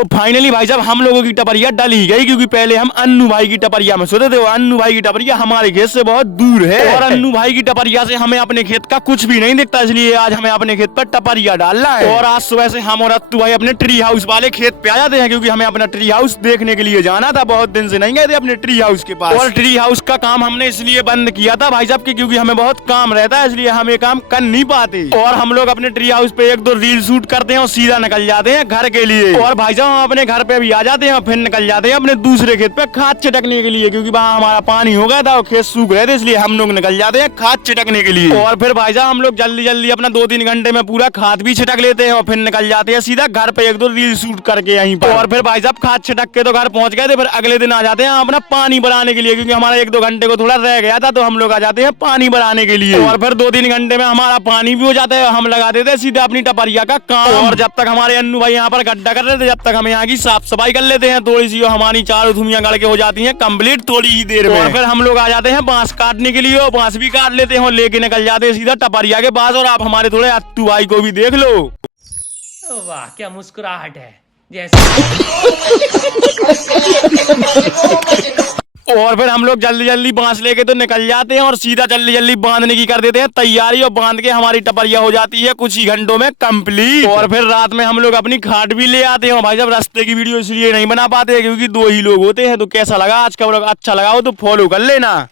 तो फाइनली भाई साहब हम लोगों की टपरिया डल ही गई, क्योंकि पहले हम अन्नू भाई की टपरिया में सोते थे। वो अन्नू भाई की टपरिया हमारे खेत से बहुत दूर है और अन्नू भाई की टपरिया से हमें अपने खेत का कुछ भी नहीं दिखता, इसलिए आज हमें अपने खेत पर टपरिया डालना है। और आज सुबह से हम और अत्तू भाई अपने ट्री हाउस वाले खेत पे आ जाते हैं, क्योंकि हमें अपना ट्री हाउस देखने के लिए जाना था। बहुत दिन से नहीं गए थे अपने ट्री हाउस के पास। और ट्री हाउस का काम हमने इसलिए बंद किया था भाई साहब क्योंकि हमें बहुत काम रहता है, इसलिए हम ये काम कर नहीं पाते। और हम लोग अपने ट्री हाउस पे एक दो रील शूट करते हैं और सीधा निकल जाते हैं घर के लिए। और भाई साहब हम अपने घर पे भी आ जाते हैं और फिर निकल जाते हैं अपने दूसरे खेत पे खाद छिटकने के लिए, क्योंकि वहाँ हमारा पानी हो गया था और खेत सूख रहे थे, इसलिए हम लोग निकल जाते हैं खाद छिटकने के लिए। और फिर भाई साहब हम लोग जल्दी जल्दी अपना 2-3 घंटे में पूरा खाद भी छिटक लेते हैं और फिर निकल जाते हैं सीधा घर पे एक दो रील शूट करके यहीं पर। और फिर भाई साहब खाद छिटक के तो घर पहुंच गए थे, फिर अगले दिन आ जाते हैं अपना पानी बनाने के लिए, क्योंकि हमारा 1-2 घंटे को थोड़ा रह गया था, तो हम लोग आ जाते हैं पानी बनाने के लिए। और फिर 2-3 घंटे में हमारा पानी भी हो जाता है, हम लगा देते हैं सीधा अपनी टपरिया का काम। और जब तक हमारे अन्नू भाई यहाँ पर गड्ढा कर रहे थे, जब तक हम यहाँ की साफ सफाई कर लेते हैं थोड़ी सी, हमारी 4 धुमियां गड़ के हो जाती हैं कंप्लीट थोड़ी ही देर में। और फिर हम लोग आ जाते हैं बांस काटने के लिए, और बांस भी काट लेते हैं और लेके निकल जाते हैं सीधा टपरिया के पास। और आप हमारे थोड़े अत्तू भाई को भी देख लो। वाह क्या मुस्कुराहट है जैसे। और फिर हम लोग जल्दी जल्दी बांस लेके तो निकल जाते हैं और सीधा जल्दी जल्दी बांधने की कर देते हैं तैयारी, और बांध के हमारी टपरिया हो जाती है कुछ ही घंटों में कंप्लीट। और फिर रात में हम लोग अपनी खाट भी ले आते हैं। भाई साहब रास्ते की वीडियो इसलिए नहीं बना पाते क्योंकि 2 ही लोग होते हैं। तो कैसा लगा आज का व्लॉग? अच्छा लगा हो तो फॉलो कर लेना।